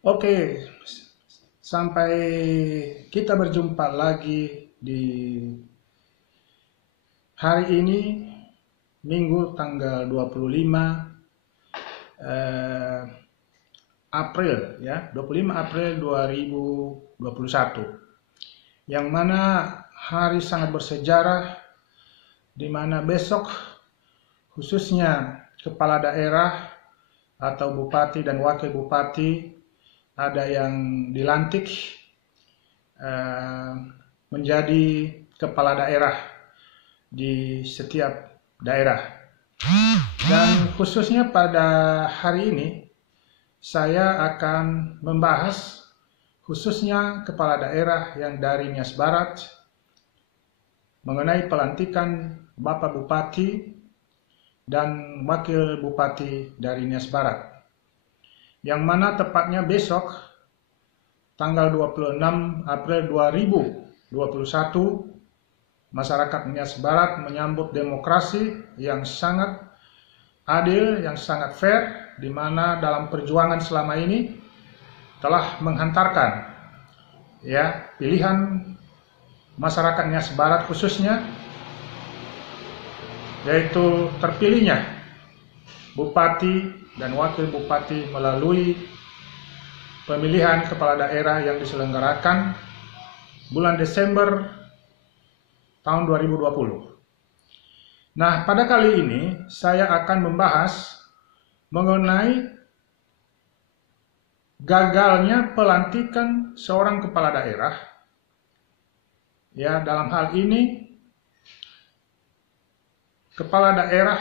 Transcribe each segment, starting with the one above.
Oke, sampai kita berjumpa lagi di hari ini, Minggu tanggal 25 eh, April ya, 25 April 2021. Yang mana hari sangat bersejarah di mana besok khususnya kepala daerah atau bupati dan wakil bupati ada yang dilantik eh, menjadi kepala daerah di setiap daerah. Dan khususnya pada hari ini saya akan membahas khususnya kepala daerah yang dari Nias Barat mengenai pelantikan Bapak Bupati dan Wakil Bupati dari Nias Barat. Yang mana tepatnya besok tanggal 26 April 2021 masyarakat Nias Barat menyambut demokrasi yang sangat adil, yang sangat fair, di mana dalam perjuangan selama ini telah menghantarkan ya pilihan masyarakat Nias Barat khususnya, yaitu terpilihnya bupati dan wakil bupati melalui pemilihan kepala daerah yang diselenggarakan bulan Desember tahun 2020. Nah, pada kali ini saya akan membahas mengenai gagalnya pelantikan seorang kepala daerah. Ya, dalam hal ini kepala daerah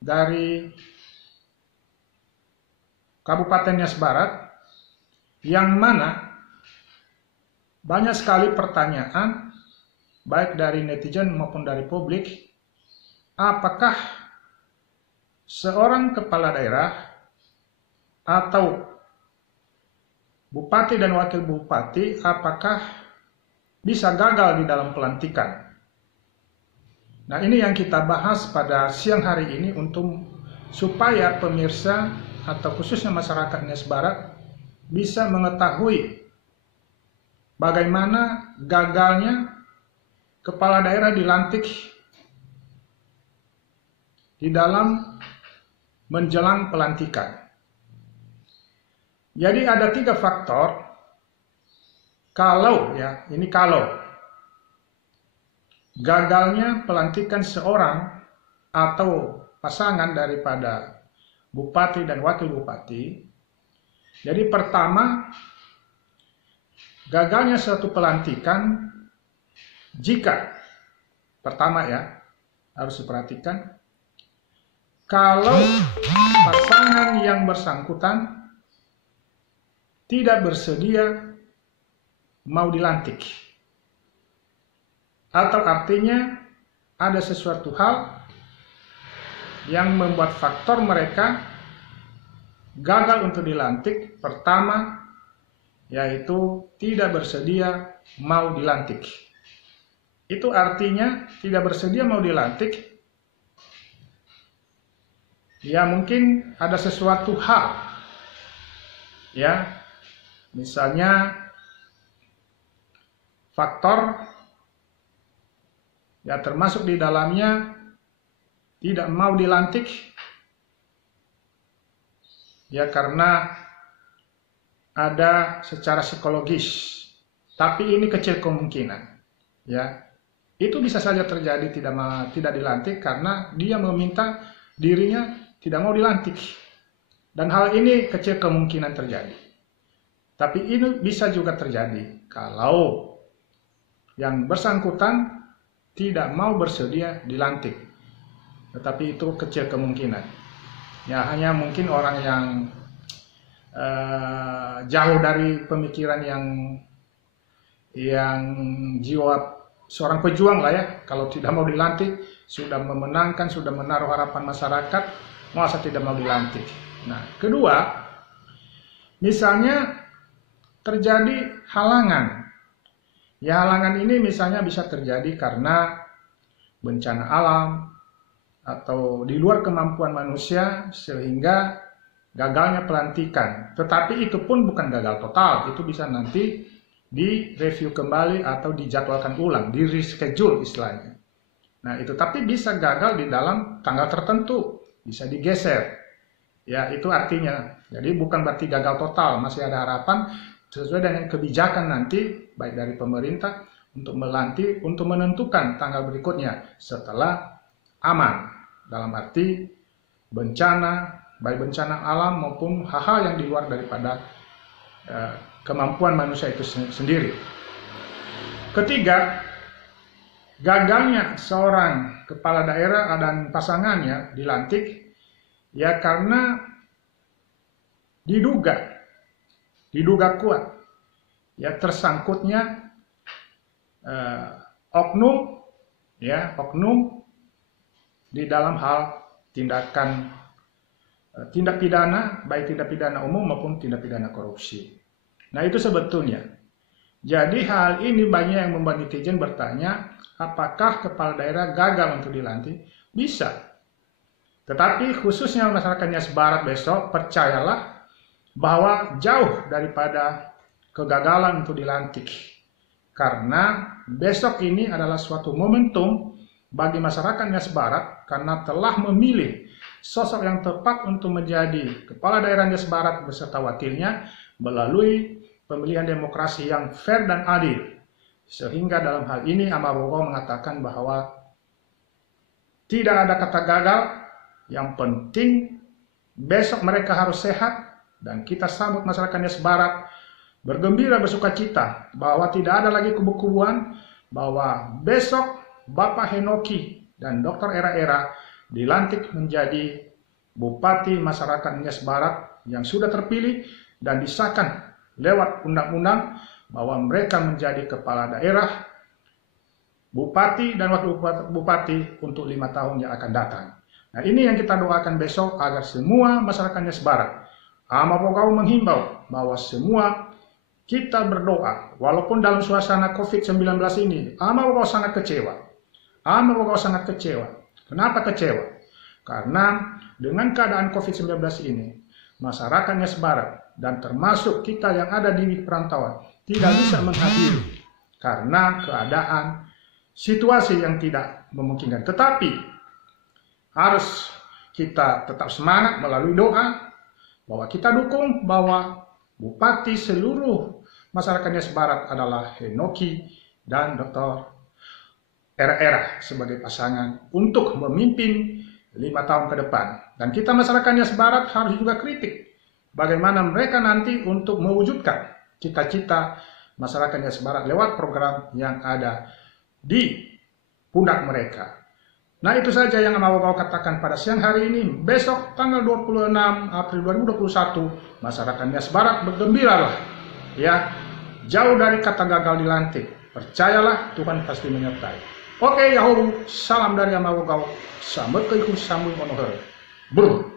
dari Kabupaten Nias Barat, yang mana banyak sekali pertanyaan baik dari netizen maupun dari publik, apakah seorang kepala daerah atau bupati dan wakil bupati apakah bisa gagal di dalam pelantikan. Nah, ini yang kita bahas pada siang hari ini untuk supaya pemirsa atau khususnya masyarakat Nias Barat bisa mengetahui bagaimana gagalnya kepala daerah dilantik di dalam menjelang pelantikan. Jadi ada 3 faktor kalau gagalnya pelantikan seorang atau pasangan daripada bupati dan wakil bupati. Jadi pertama, gagalnya suatu pelantikan jika pertama harus diperhatikan kalau pasangan yang bersangkutan tidak bersedia mau dilantik, atau artinya ada sesuatu hal yang membuat faktor mereka gagal untuk dilantik. Pertama, yaitu tidak bersedia mau dilantik. Itu artinya tidak bersedia mau dilantik, ya mungkin ada sesuatu hal, ya misalnya faktor ya termasuk di dalamnya tidak mau dilantik ya karena ada secara psikologis, tapi ini kecil kemungkinan ya. Itu bisa saja terjadi tidak dilantik karena dia meminta dirinya tidak mau dilantik, dan hal ini kecil kemungkinan terjadi. Tapi ini bisa juga terjadi kalau yang bersangkutan tidak mau bersedia dilantik, tetapi itu kecil kemungkinan. Ya hanya mungkin orang yang jauh dari pemikiran yang jiwa seorang pejuang lah ya. Kalau tidak mau dilantik, sudah memenangkan, sudah menaruh harapan masyarakat, masa tidak mau dilantik. Nah, kedua, misalnya terjadi halangan. Ya halangan ini misalnya bisa terjadi karena bencana alam atau di luar kemampuan manusia, sehingga gagalnya pelantikan. Tetapi itu pun bukan gagal total, itu bisa nanti direview kembali atau dijadwalkan ulang, di reschedule istilahnya. Nah itu, tapi bisa gagal di dalam tanggal tertentu, bisa digeser. Ya itu artinya, jadi bukan berarti gagal total, masih ada harapan sesuai dengan kebijakan nanti, baik dari pemerintah, untuk melantik, untuk menentukan tanggal berikutnya setelah aman. Dalam arti bencana, baik bencana alam maupun hal-hal yang di luar daripada kemampuan manusia itu sendiri. Ketiga, gagalnya seorang kepala daerah dan pasangannya dilantik ya karena diduga kuat ya tersangkutnya oknum di dalam hal tindak pidana, baik tindak pidana umum maupun tindak pidana korupsi. Nah itu sebetulnya. Jadi hal ini banyak yang membuat netizen bertanya, apakah kepala daerah gagal untuk dilantik? Bisa. Tetapi khususnya masyarakat Nias Barat besok, percayalah bahwa jauh daripada kegagalan untuk dilantik. Karena besok ini adalah suatu momentum bagi masyarakat Nias Barat karena telah memilih sosok yang tepat untuk menjadi kepala daerah Nias Barat beserta wakilnya melalui pemilihan demokrasi yang fair dan adil. Sehingga dalam hal ini Amabogo mengatakan bahwa tidak ada kata gagal, yang penting besok mereka harus sehat dan kita sambut masyarakat Nias Barat bergembira, bersukacita bahwa tidak ada lagi kubu-kubuan, bahwa besok Bapak Henoki dan Dr. Era dilantik menjadi Bupati Masyarakat Nias Barat yang sudah terpilih dan disahkan lewat undang-undang bahwa mereka menjadi kepala daerah, bupati dan wakil bupati untuk 5 tahun yang akan datang. Nah ini yang kita doakan besok agar semua masyarakat Nias Barat, Amabogo menghimbau bahwa semua kita berdoa, walaupun dalam suasana COVID-19 ini, Amabogo sangat kecewa. Kenapa kecewa? Karena dengan keadaan COVID-19 ini, masyarakat Nias Barat dan termasuk kita yang ada di perantauan tidak bisa menghadiri karena keadaan situasi yang tidak memungkinkan. Tetapi harus kita tetap semangat melalui doa bahwa kita dukung bahwa bupati seluruh masyarakat Nias Barat adalah Henoki dan Dr. Era sebagai pasangan untuk memimpin 5 tahun ke depan. Dan kita masyarakat Nias Barat harus juga kritik bagaimana mereka nanti untuk mewujudkan cita-cita masyarakat Nias Barat lewat program yang ada di pundak mereka. Nah itu saja yang Amabogo katakan pada siang hari ini. Besok tanggal 26 April 2021 masyarakat Nias Barat bergembiralah ya, jauh dari kata gagal dilantik. Percayalah Tuhan pasti menyertai. Oke, Yahoo, salam dari Amabogo. Sambut ke ikut sambut monohore. Bro.